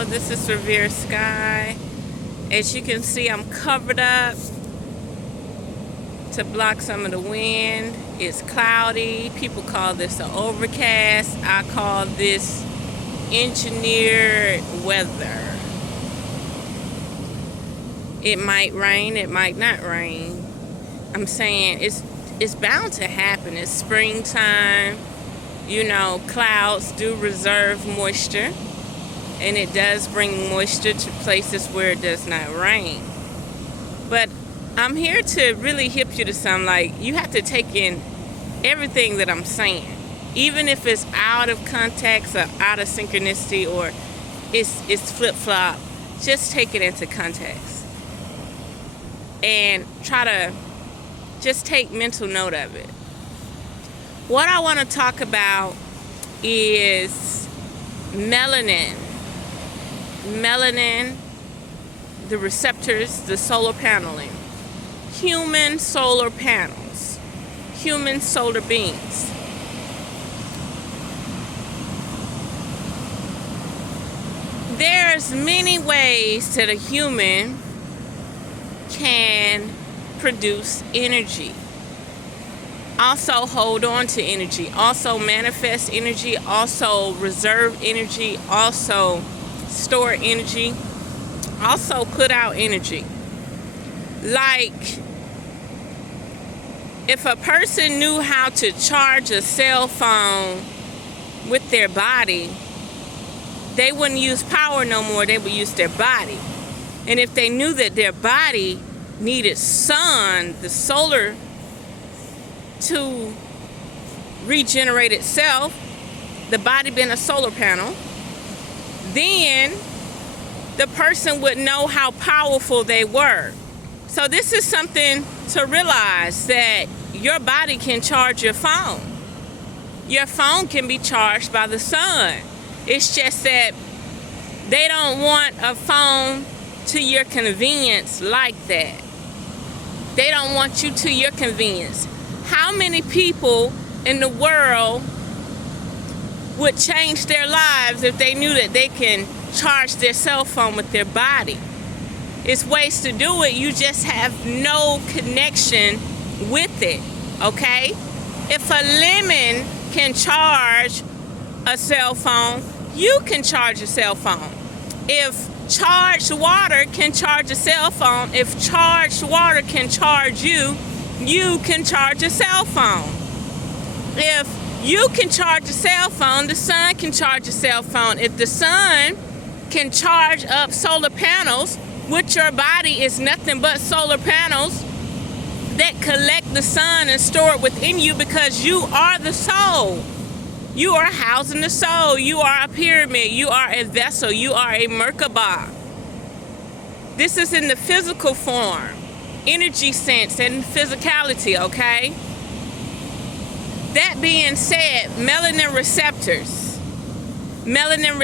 Hello, this is Revere Sky. As you can see, I'm covered up to block some of the wind. It's cloudy. People call this an overcast. I call this engineered weather. It might rain, it might not rain. I'm saying it's bound to happen. It's springtime. You know, clouds do reserve moisture, and it does bring moisture to places where it does not rain. But I'm here to really hip you to something. Like, you have to take in everything that I'm saying, even if it's out of context or out of synchronicity or it's flip-flop. Just take it into context and try to just take mental note of it. What I want to talk about is melanin. Melanin, the receptors, the solar paneling. Human solar panels. Human solar beings. There's many ways that a human can produce energy. Also hold on to energy, also manifest energy, also reserve energy, also store energy, also put out energy. Like, if a person knew how to charge a cell phone with their body, they wouldn't use power no more, they would use their body. And if they knew that their body needed sun, the solar, to regenerate itself, the body being a solar panel, then the person would know how powerful they were. So this is something to realize, that your body can charge your phone. Your phone can be charged by the sun. It's just that they don't want a phone to your convenience like that. They don't want you to your convenience. How many people in the world would change their lives if they knew that they can charge their cell phone with their body? It's ways to do it. You just have no connection with it, okay? If a lemon can charge a cell phone, you can charge a cell phone. If charged water can charge a cell phone, if charged water can charge you, you can charge a cell phone. If you can charge a cell phone, the sun can charge a cell phone. If the sun can charge up solar panels, which your body is nothing but solar panels that collect the sun and store it within you, because you are the soul. You are housing the soul. You are a pyramid. You are a vessel. You are a Merkabah. This is in the physical form, energy sense and physicality, okay? That being said, melanin receptors, melanin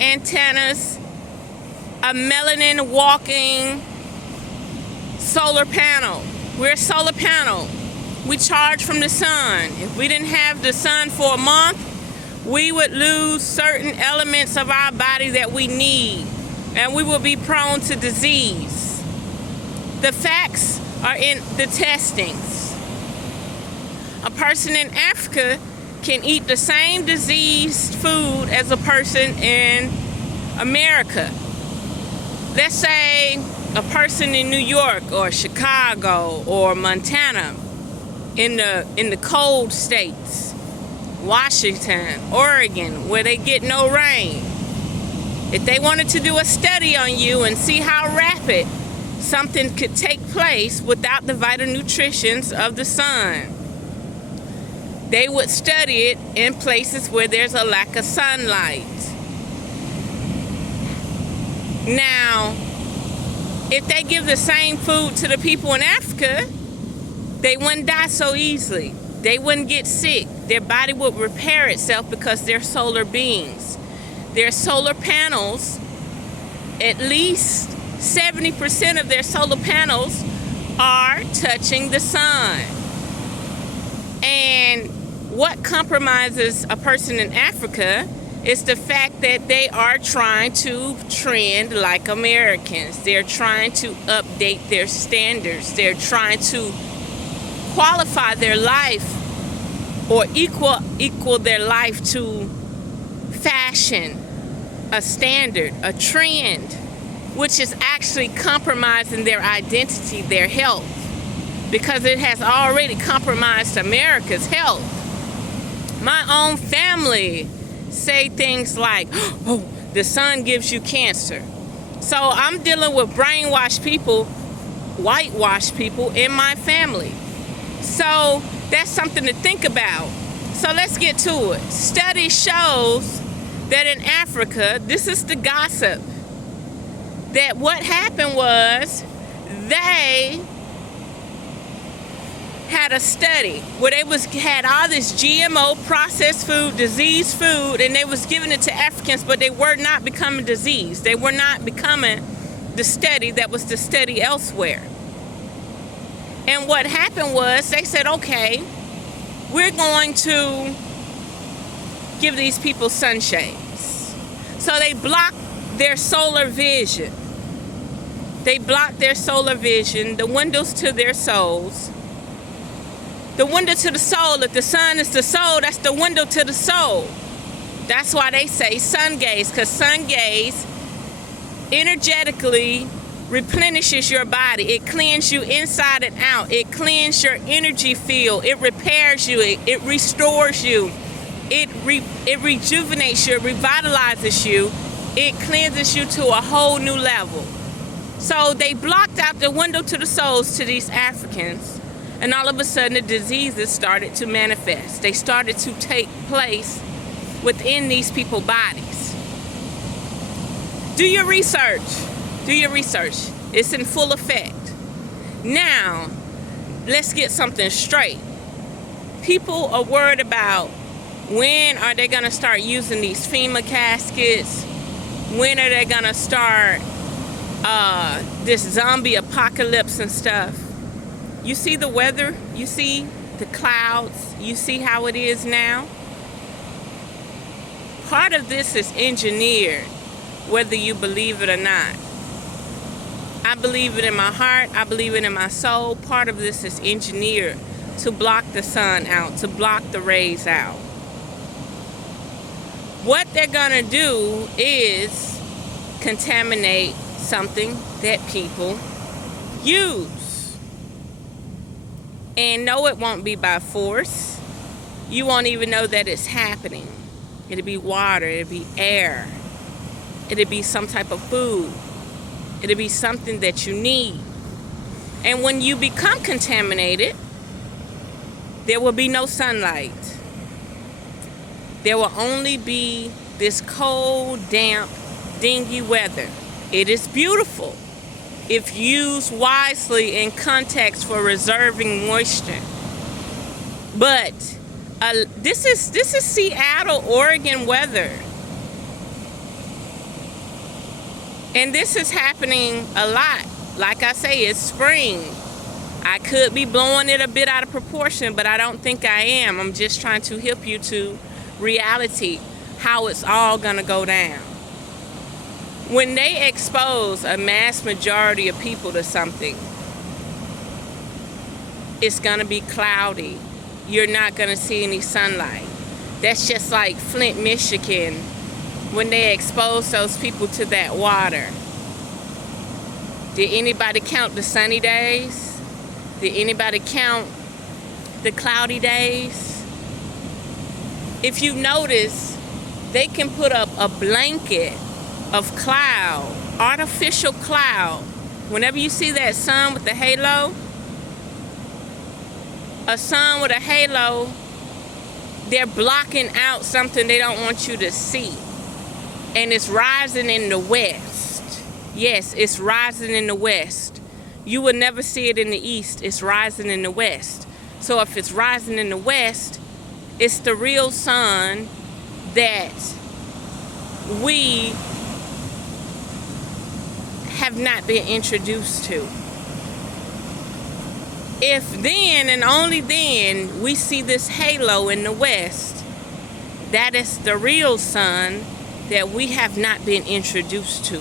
antennas, a melanin walking solar panel. We're a solar panel. We charge from the sun. If we didn't have the sun for a month, we would lose certain elements of our body that we need, and we will be prone to disease. The facts are in the testings. A person in Africa can eat the same diseased food as a person in America. Let's say a person in New York or Chicago or Montana, in the cold states, Washington, Oregon, where they get no rain. If they wanted to do a study on you and see how rapid something could take place without the vital nutritions of the sun, they would study it in places where there's a lack of sunlight. Now, if they give the same food to the people in Africa, they wouldn't die so easily. They wouldn't get sick. Their body would repair itself because they're solar beings. Their solar panels, at least 70% of their solar panels are touching the sun. And what compromises a person in Africa It's the fact that they are trying to trend like Americans. They're trying to update their standards. They're trying to qualify their life or equal their life to fashion, a standard, a trend, which is actually compromising their identity, their health, because it has already compromised America's health. My own family say things like, oh, the sun gives you cancer. So I'm dealing with brainwashed people, whitewashed people in my family. So that's something to think about. So let's get to it. Study shows that in Africa, this is the gossip, that what happened was they had a study where they had all this GMO processed food, diseased food, and they was giving it to Africans, but they were not becoming diseased. They were not becoming the study that was the study elsewhere. And what happened was they said, okay, we're going to give these people sunshades. So they blocked their solar vision. They blocked their solar vision, the windows to their souls. The window to the soul, if the sun is the soul, that's the window to the soul. That's why they say sun gaze, because sun gaze energetically replenishes your body. It cleans you inside and out. It cleans your energy field. It repairs you. It restores you. It rejuvenates you. It revitalizes you. It cleanses you to a whole new level. So they blocked out the window to the souls to these Africans. And all of a sudden, the diseases started to manifest. They started to take place within these people's bodies. Do your research. Do your research. It's in full effect. Now, let's get something straight. People are worried about when are they going to start using these FEMA caskets? When are they going to start this zombie apocalypse and stuff? You see the weather, you see the clouds, you see how it is now. Part of this is engineered, whether you believe it or not. I believe it in my heart, I believe it in my soul. Part of this is engineered to block the sun out, to block the rays out. What they're gonna do is contaminate something that people use. And no, it won't be by force. You won't even know that it's happening. It'll be water, it'll be air. It'll be some type of food. It'll be something that you need. And when you become contaminated, there will be no sunlight. There will only be this cold, damp, dingy weather. It is beautiful if used wisely in context for reserving moisture. But this is Seattle, Oregon weather. And this is happening a lot. Like I say, it's spring. I could be blowing it a bit out of proportion, but I don't think I am. I'm just trying to help you to reality, how it's all gonna go down. When they expose a mass majority of people to something, it's gonna be cloudy. You're not gonna see any sunlight. That's just like Flint, Michigan, when they exposed those people to that water. Did anybody count the sunny days? Did anybody count the cloudy days? If you notice, they can put up a blanket of cloud, artificial cloud. Whenever you see that sun with the halo, a sun with a halo, they're blocking out something they don't want you to see. And it's rising in the west. Yes, it's rising in the west. You will never see it in the east. It's rising in the west. So if it's rising in the west, it's the real sun that we have not been introduced to. If then and only then we see this halo in the west, That is the real sun that we have not been introduced to.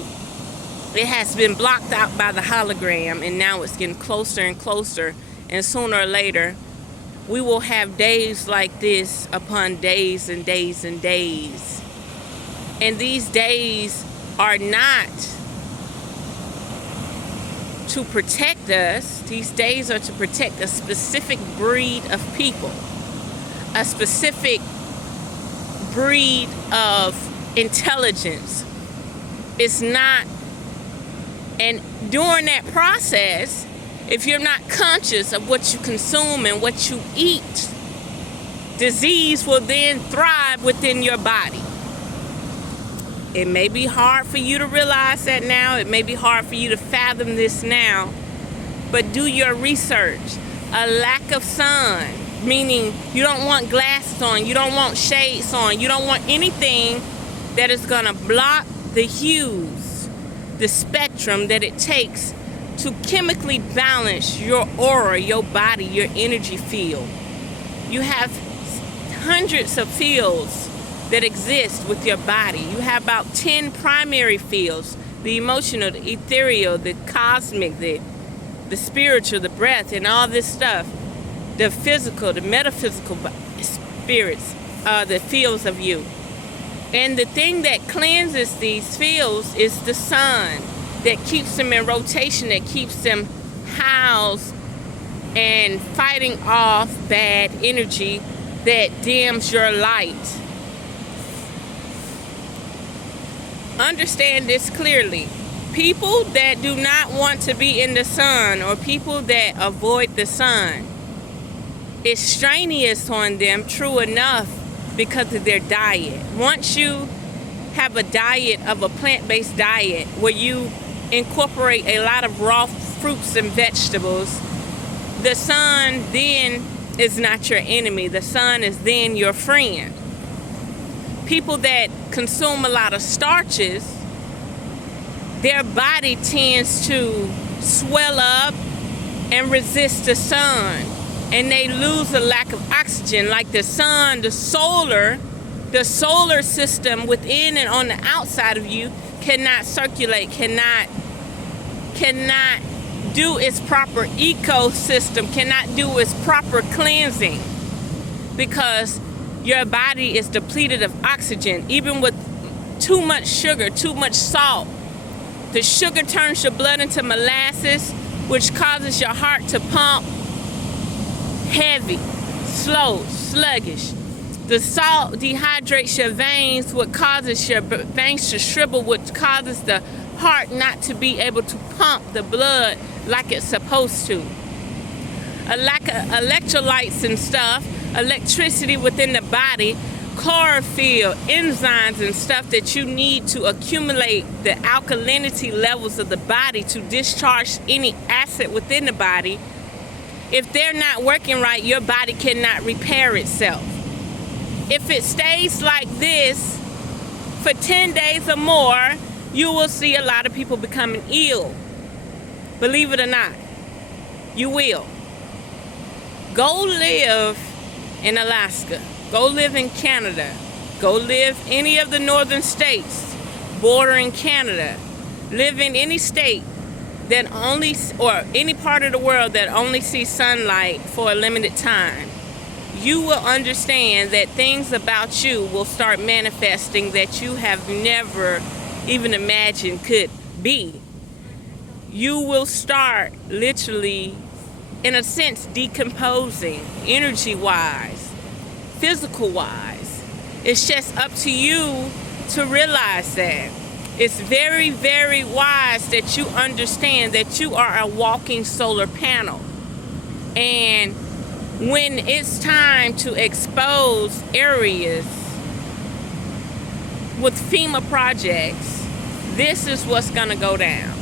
It has been blocked out by the hologram, and now it's getting closer and closer, and sooner or later we will have days like this upon days and days and days. And these days are not to protect us. These days are to protect a specific breed of people, a specific breed of intelligence. It's not, and during that process, if you're not conscious of what you consume and what you eat, disease will then thrive within your body. It may be hard for you to realize that now. It may be hard for you to fathom this now. But do your research. A lack of sun, meaning you don't want glasses on, you don't want shades on, you don't want anything that is going to block the hues, the spectrum that it takes to chemically balance your aura, your body, your energy field. You have hundreds of fields that exist with your body. You have about 10 primary fields: the emotional, the ethereal, the cosmic, the spiritual, the breath, and all this stuff. The physical, the metaphysical spirits, the fields of you. And the thing that cleanses these fields is the sun, that keeps them in rotation, that keeps them housed and fighting off bad energy that dims your light. Understand this clearly. People that do not want to be in the sun, or people that avoid the sun, it's strenuous on them, true enough, because of their diet. Once you have a diet of a plant-based diet where you incorporate a lot of raw fruits and vegetables, the sun then is not your enemy. The sun is then your friend. People that consume a lot of starches, their body tends to swell up and resist the sun, and they lose a lack of oxygen. Like the sun, the solar system within and on the outside of you cannot circulate, cannot do its proper ecosystem, cannot do its proper cleansing, because your body is depleted of oxygen. Even with too much sugar, too much salt, the sugar turns your blood into molasses, which causes your heart to pump heavy, slow, sluggish. The salt dehydrates your veins, what causes your veins to shrivel, which causes the heart not to be able to pump the blood like it's supposed to. A lack of electrolytes and stuff, electricity within the body, chlorophyll, enzymes and stuff that you need to accumulate the alkalinity levels of the body to discharge any acid within the body. If they're not working right, your body cannot repair itself. If it stays like this for 10 days or more, you will see a lot of people becoming ill. Believe it or not, you will. Go live in Alaska. Go live in Canada. Go live any of the northern states bordering Canada. Live in any state that only, or any part of the world that only sees sunlight for a limited time. You will understand that things about you will start manifesting that you have never even imagined could be. You will start literally, in a sense, decomposing energy-wise, physical-wise. It's just up to you to realize that. It's very, very wise that you understand that you are a walking solar panel. And when it's time to expose areas with FEMA projects, this is what's going to go down.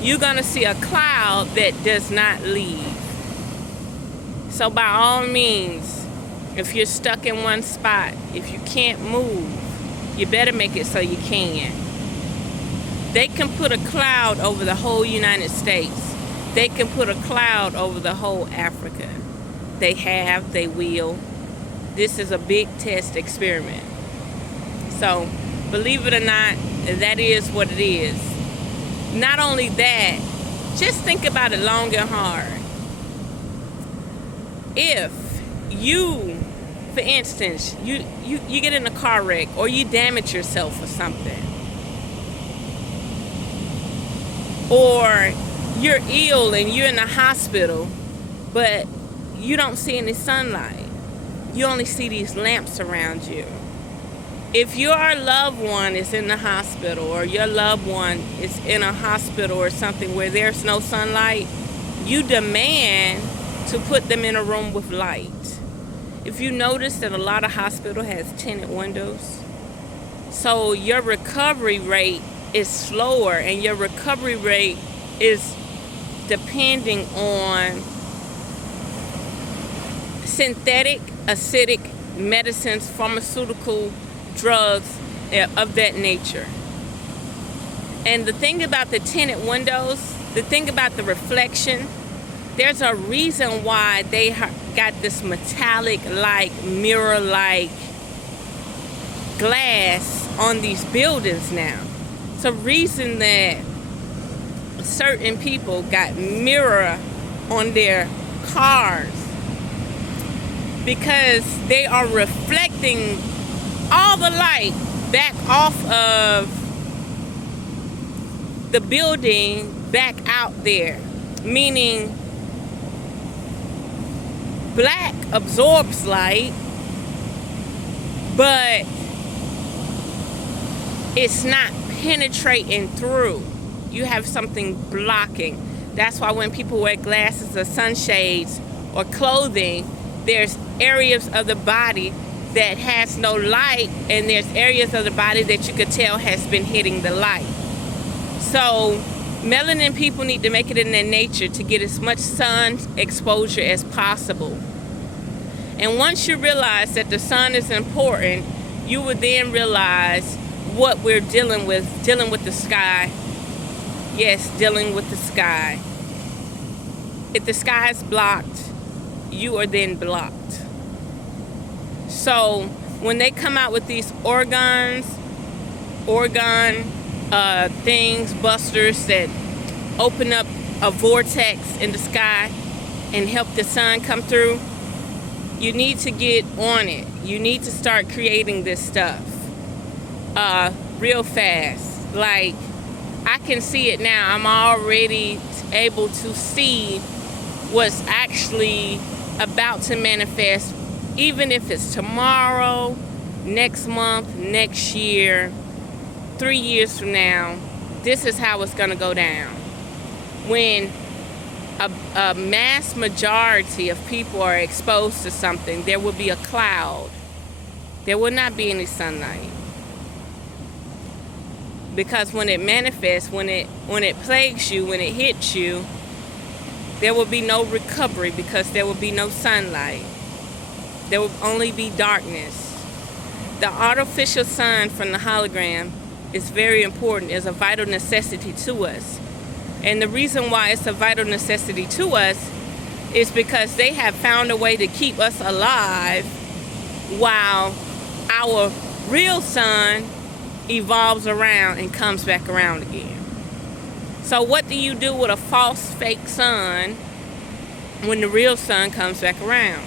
You're going to see a cloud that does not leave. So by all means, if you're stuck in one spot, if you can't move, you better make it so you can. They can put a cloud over the whole United States. They can put a cloud over the whole Africa. They have, they will. This is a big test experiment. So, believe it or not, that is what it is. Not only that, just think about it long and hard. If you, for instance, you get in a car wreck or you damage yourself or something, or you're ill and you're in the hospital, but you don't see any sunlight. You only see these lamps around you. If your loved one is in the hospital, or your loved one is in a hospital or something where there's no sunlight, you demand to put them in a room with light. If you notice that a lot of hospital has tinted windows, so your recovery rate is slower, and your recovery rate is depending on synthetic acidic medicines, pharmaceutical drugs of that nature. And the thing about the tinted windows, the thing about the reflection, there's a reason why they got this metallic-like, mirror-like glass on these buildings now. It's a reason that certain people got mirror on their cars, because they are reflecting all the light back off of the building back out there. Meaning, black absorbs light, but it's not penetrating through. You have something blocking. That's why when people wear glasses or sunshades or clothing, there's areas of the body that has no light, and there's areas of the body that you could tell has been hitting the light. So melanin people need to make it in their nature to get as much sun exposure as possible. And once you realize that the sun is important, you would then realize what we're dealing with the sky. Yes, dealing with the sky. If the sky is blocked, you are then blocked. So when they come out with these organ things, busters that open up a vortex in the sky and help the sun come through, you need to get on it. You need to start creating this stuff real fast. Like, I can see it now. I'm already able to see what's actually about to manifest, even if it's tomorrow, next month, next year, 3 years from now. This is how it's going to go down. When a mass majority of people are exposed to something, there will be a cloud. There will not be any sunlight. Because when it manifests, when it plagues you, when it hits you, there will be no recovery, because there will be no sunlight. There will only be darkness. The artificial sun from the hologram is very important, is a vital necessity to us. And the reason why it's a vital necessity to us is because they have found a way to keep us alive while our real sun evolves around and comes back around again. So what do you do with a false fake sun when the real sun comes back around?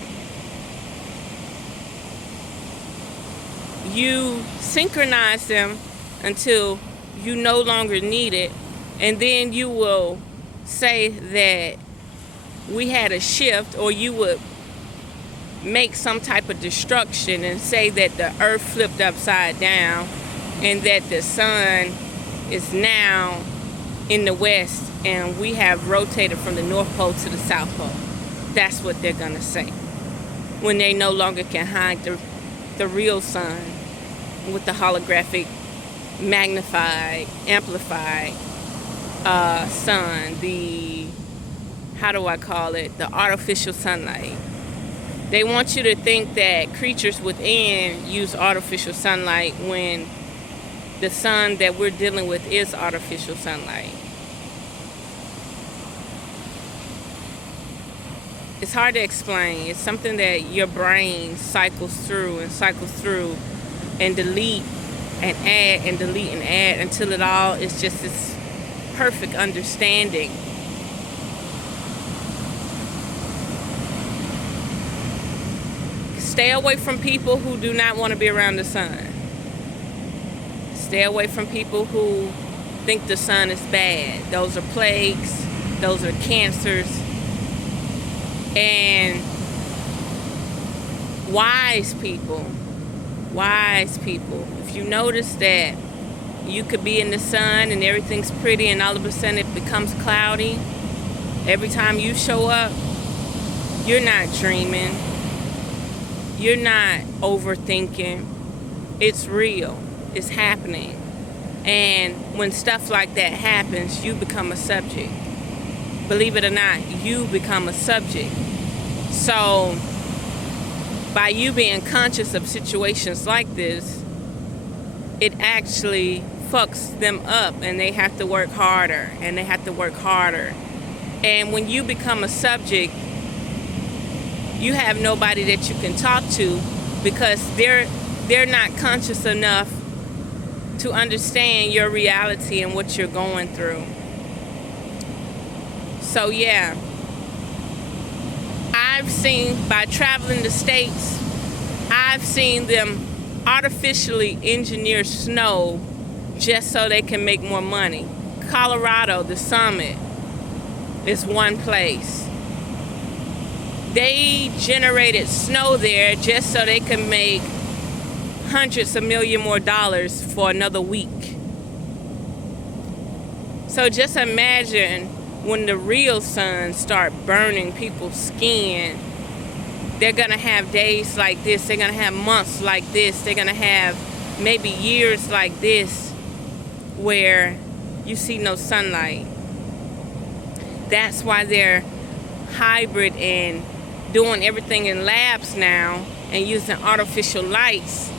You synchronize them until you no longer need it, and then you will say that we had a shift, or you would make some type of destruction and say that the earth flipped upside down and that the sun is now in the west and we have rotated from the North Pole to the South Pole. That's what they're going to say when they no longer can hide the real sun with the holographic, magnified, amplified sun, the, how do I call it, the artificial sunlight. They want you to think that creatures within use artificial sunlight when the sun that we're dealing with is artificial sunlight. It's hard to explain. It's something that your brain cycles through and delete and add and delete and add until it all is just this perfect understanding. Stay away from people who do not want to be around the sun. Stay away from people who think the sun is bad. Those are plagues. Those are cancers. And wise people, if you notice that you could be in the sun and everything's pretty and all of a sudden it becomes cloudy, every time you show up, you're not dreaming. You're not overthinking. It's real. It's happening. And when stuff like that happens, you become a subject. Believe it or not, you become a subject. So, by you being conscious of situations like this, it actually fucks them up and they have to work harder and they have to work harder. And when you become a subject, you have nobody that you can talk to because they're not conscious enough to understand your reality and what you're going through. So yeah, I've seen, by traveling the states, I've seen them artificially engineer snow just so they can make more money. Colorado, the summit, is one place. They generated snow there just so they can make hundreds of millions more dollars for another week. So just imagine when the real sun start burning people's skin. They're gonna have days like this. They're gonna have months like this. They're gonna have maybe years like this where you see no sunlight. That's why they're hybrid and doing everything in labs now and using artificial lights,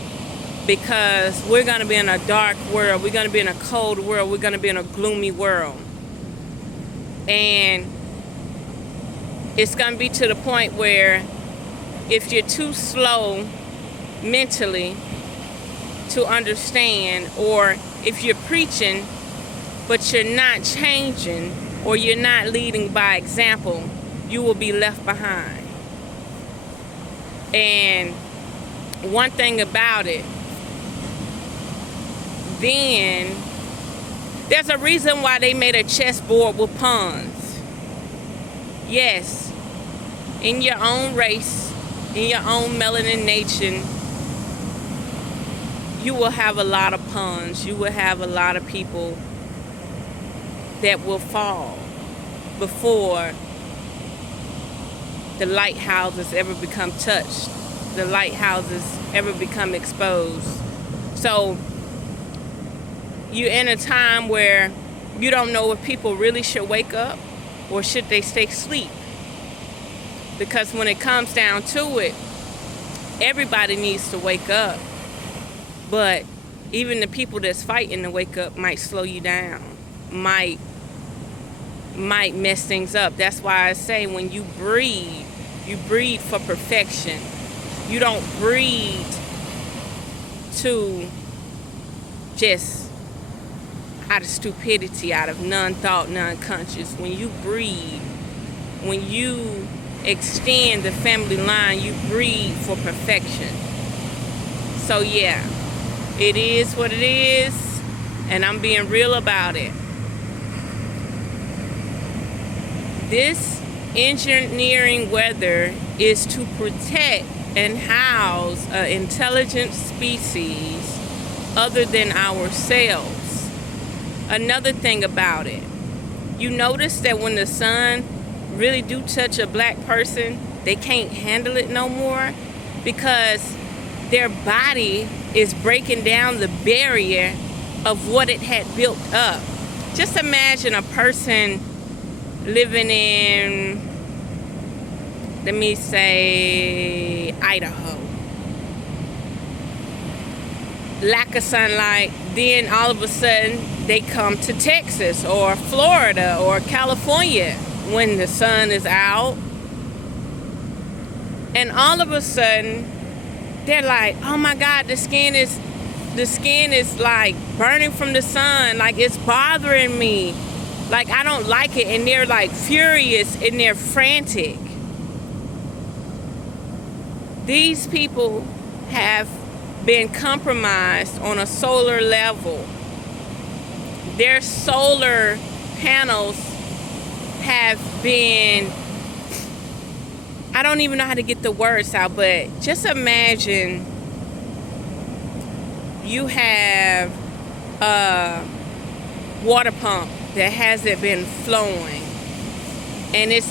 because we're going to be in a dark world. We're going to be in a cold world. We're going to be in a gloomy world. And it's going to be to the point where if you're too slow mentally to understand, or if you're preaching but you're not changing, or you're not leading by example, you will be left behind. And one thing about it, then there's a reason why they made a chessboard with pawns. Yes, in your own race, in your own melanin nation, you will have a lot of pawns. You will have a lot of people that will fall before the lighthouses ever become touched, the lighthouses ever become exposed. So you're in a time where you don't know if people really should wake up or should they stay asleep. Because when it comes down to it, everybody needs to wake up. But even the people that's fighting to wake up might slow you down, might mess things up. That's why I say when you breed for perfection. You don't breed to just out of stupidity, out of none thought, none conscious. When you breed, when you extend the family line, you breed for perfection. So yeah, it is what it is, and I'm being real about it. This engineering weather is to protect and house an intelligent species other than ourselves. Another thing about it, you notice that when the sun really do touch a black person, they can't handle it no more because their body is breaking down the barrier of what it had built up. Just imagine a person living in, let me say, Idaho. Lack of sunlight, then all of a sudden they come to Texas or Florida or California when the sun is out. And all of a sudden they're like, oh my God, the skin is the skin is like burning from the sun, like it's bothering me, like I don't like it, and they're like furious and they're frantic. These people have been compromised on a solar level. Their solar panels have been, I don't even know how to get the words out, but just imagine you have a water pump that hasn't been flowing, and it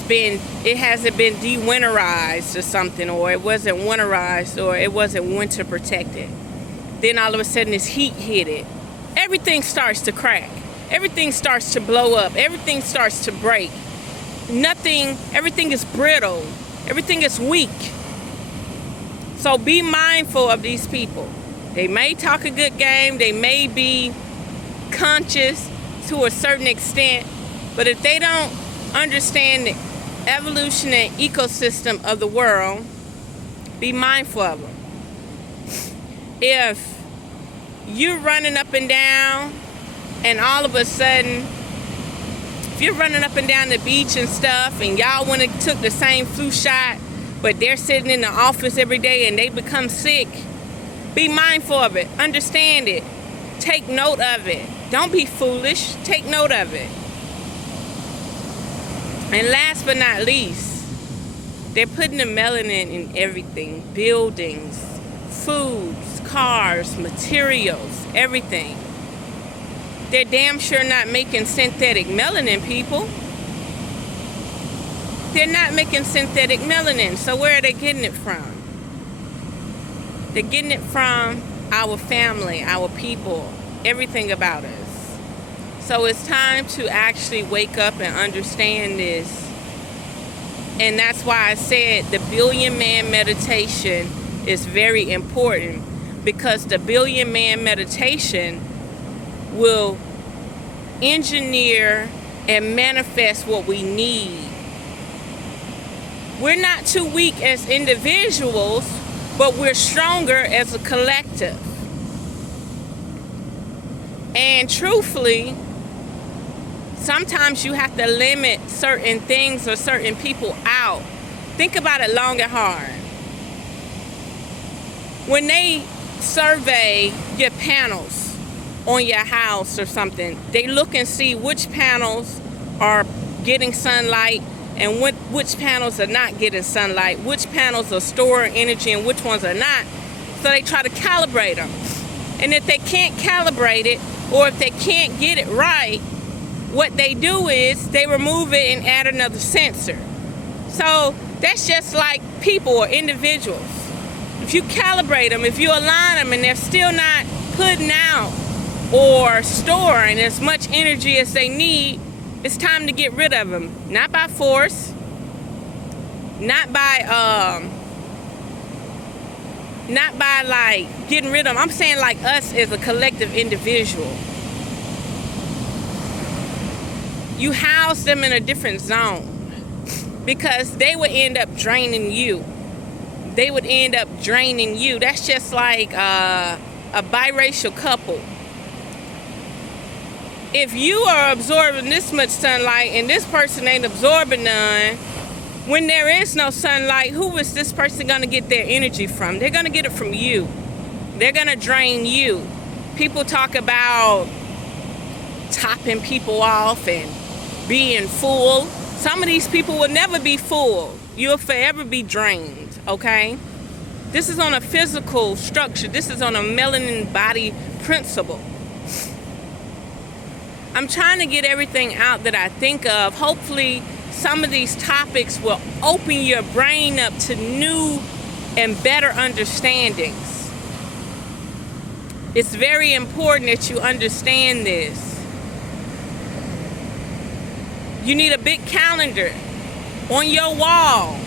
hasn't been de-winterized or something, or it wasn't winterized, or it wasn't winter protected. Then all of a sudden this heat hit it. Everything starts to crack. Everything starts to blow up. Everything starts to break. Everything is brittle. Everything is weak. So be mindful of these people. They may talk a good game. They may be conscious to a certain extent. But if they don't understand the evolution and ecosystem of the world, be mindful of them. If you're running up and down, and all of a sudden, if you're running up and down the beach and stuff, and y'all went and took the same flu shot, but they're sitting in the office every day and they become sick, be mindful of it. Understand it. Take note of it. Don't be foolish. Take note of it. And last but not least, they're putting the melanin in everything. Buildings, foods, cars, materials, everything. They're damn sure not making synthetic melanin, people. They're not making synthetic melanin. So where are they getting it from? They're getting it from our family, our people, everything about us. So it's time to actually wake up and understand this. And that's why I said the Billion Man meditation is very important, because the Billion Man meditation will engineer and manifest what we need. We're not too weak as individuals, but we're stronger as a collective. And truthfully, sometimes you have to limit certain things or certain people out. Think about it long and hard. When they survey your panels on your house or something, they look and see which panels are getting sunlight and which panels are not getting sunlight, which panels are storing energy and which ones are not. So they try to calibrate them. And if they can't calibrate it, or if they can't get it right, what they do is they remove it and add another sensor. So that's just like people or individuals. If you calibrate them, if you align them, and they're still not putting out or storing as much energy as they need, it's time to get rid of them. Not by force, not by like getting rid of them. I'm saying like us as a collective individual. You house them in a different zone, because they would end up draining you. They would end up draining you. That's just like a biracial couple. If you are absorbing this much sunlight and this person ain't absorbing none, when there is no sunlight, who is this person going to get their energy from? They're going to get it from you. They're going to drain you. People talk about topping people off and being full. Some of these people will never be full. You'll forever be drained, okay? This is on a physical structure. This is on a melanin body principle. I'm trying to get everything out that I think of. Hopefully, some of these topics will open your brain up to new and better understandings. It's very important that you understand this. You need a big calendar on your wall.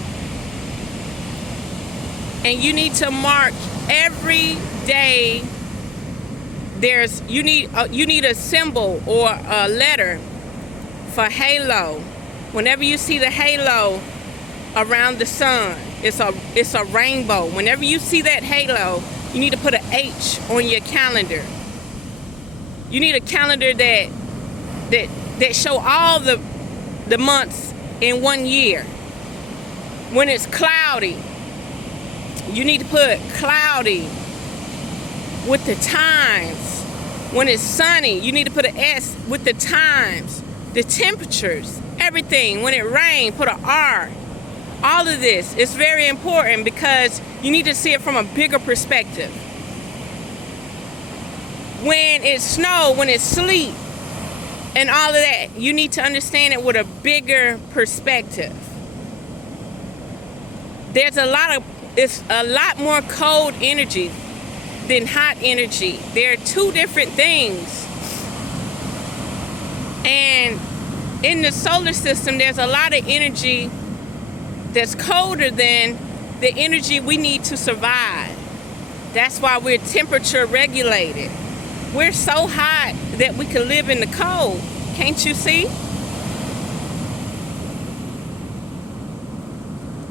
And you need to mark every day. You need a symbol or a letter for halo. Whenever you see the halo around the sun, it's a rainbow. Whenever you see that halo, You need to put an H on your calendar. You need a calendar that show all the months in 1 year. When it's cloudy, you need to put cloudy with the times. When it's sunny, you need to put an S with the times, the temperatures, everything. When it rains, put an R. All of this is very important because you need to see it from a bigger perspective. When it's snow, when it's sleet, and all of that, you need to understand it with a bigger perspective. It's a lot more cold energy than hot energy. They're two different things. And in the solar system, there's a lot of energy that's colder than the energy we need to survive. That's why we're temperature regulated. We're so hot that we can live in the cold. Can't you see?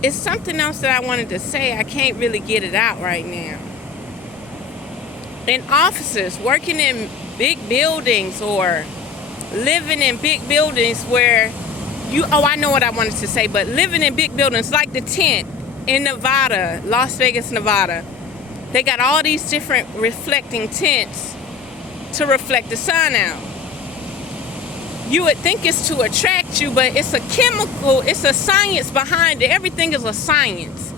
It's something else that I wanted to say. I can't really get it out right now. In offices, working in big buildings or living in big buildings where I know what I wanted to say, but living in big buildings like the tent in Nevada, Las Vegas, Nevada, they got all these different reflecting tents to reflect the sun out. You would think it's to attract you, but it's a chemical, it's a science behind it. Everything is a science.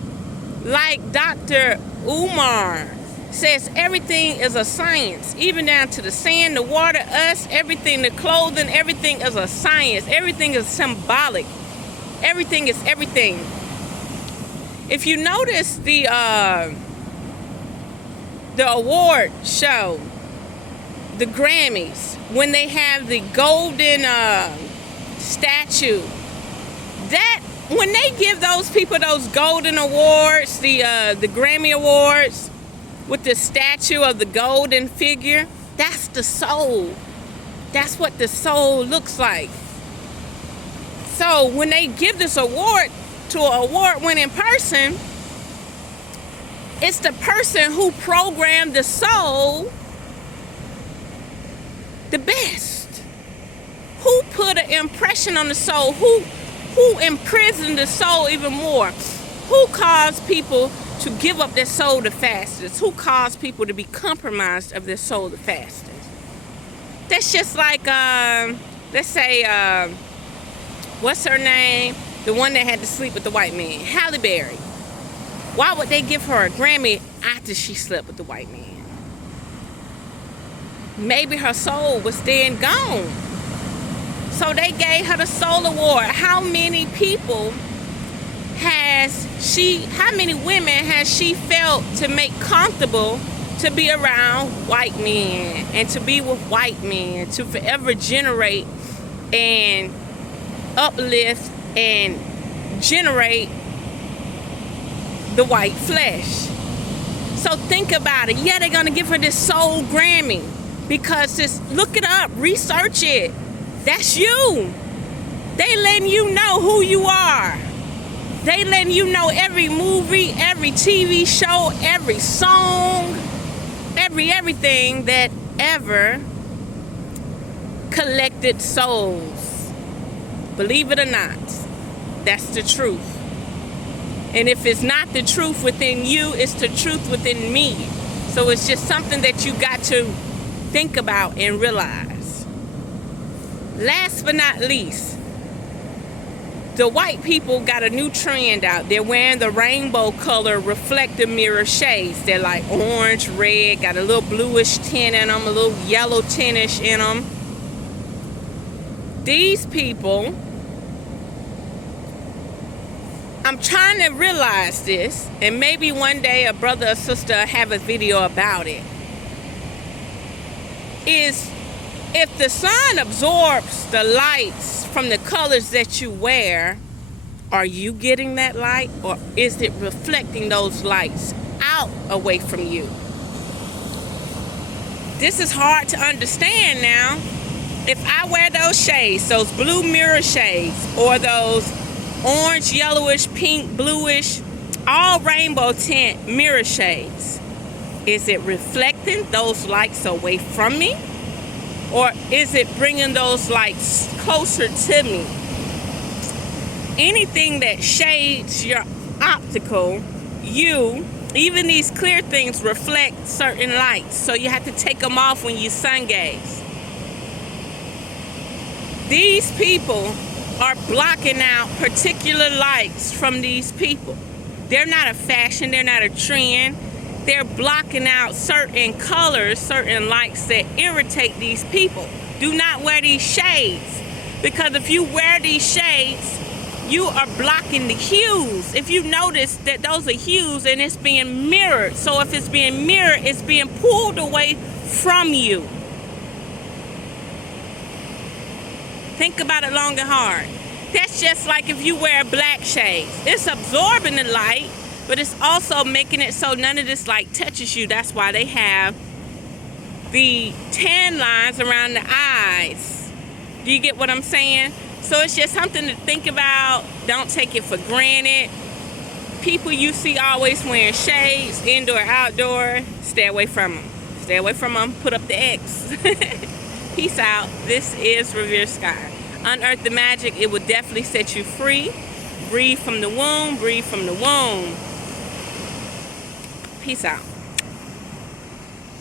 Like Dr. Umar says, everything is a science, even down to the sand, the water, us, everything, the clothing, everything is a science. Everything is symbolic. Everything is everything. If you notice the award show, the Grammys, when they have the golden statue, that when they give those people those golden awards, the Grammy awards with the statue of the golden figure, that's the soul. That's what the soul looks like. So when they give this award to an award-winning person, it's the person who programmed the soul the best. Who put an impression on the soul? Who imprisoned the soul even more? Who caused people to give up their soul the fastest? Who caused people to be compromised of their soul the fastest? That's just like, let's say, what's her name? The one that had to sleep with the white man, Halle Berry. Why would they give her a Grammy after she slept with the white man? Maybe her soul was then gone. So they gave her the soul award. How many women has she felt to make comfortable to be around white men and to be with white men, to forever generate and uplift and generate the white flesh? So think about it. Yeah, they're gonna give her this soul Grammy. Because look it up, research it. That's you. They letting you know who you are. They letting you know every movie, every TV show, every song, everything that ever collected souls. Believe it or not, that's the truth. And if it's not the truth within you, it's the truth within me. So it's just something that you got to think about and realize. Last but not least, the white people got a new trend out. They're wearing the rainbow color reflective mirror shades. They're like orange, red, got a little bluish tint in them, a little yellow tintish in them. These people, I'm trying to realize this, and maybe one day a brother or sister will have a video about it. Is if the sun absorbs the lights from the colors that you wear, are you getting that light, or is it reflecting those lights out away from you? This is hard to understand now. If I wear those shades, those blue mirror shades, or those orange, yellowish, pink, bluish, all rainbow tint mirror shades, Is it reflecting those lights away from me? Or is it bringing those lights closer to me? Anything that shades your optical, even these clear things reflect certain lights. So you have to take them off when you sun gaze. These people are blocking out particular lights from these people. They're not a fashion, they're not a trend. They're blocking out certain colors, certain lights that irritate these people. Do not wear these shades, because if you wear these shades, you are blocking the hues. If you notice that those are hues and it's being mirrored. So if it's being mirrored, it's being pulled away from you. Think about it long and hard. That's just like if you wear black shades. It's absorbing the light, but it's also making it so none of this light touches you. That's why they have the tan lines around the eyes. Do you get what I'm saying? So it's just something to think about. Don't take it for granted. People you see always wearing shades, indoor, outdoor, stay away from them. Stay away from them. Put up the X. Peace out. This is Revere Sky. Unearth the magic. It will definitely set you free. Breathe from the womb. Breathe from the womb. Peace out.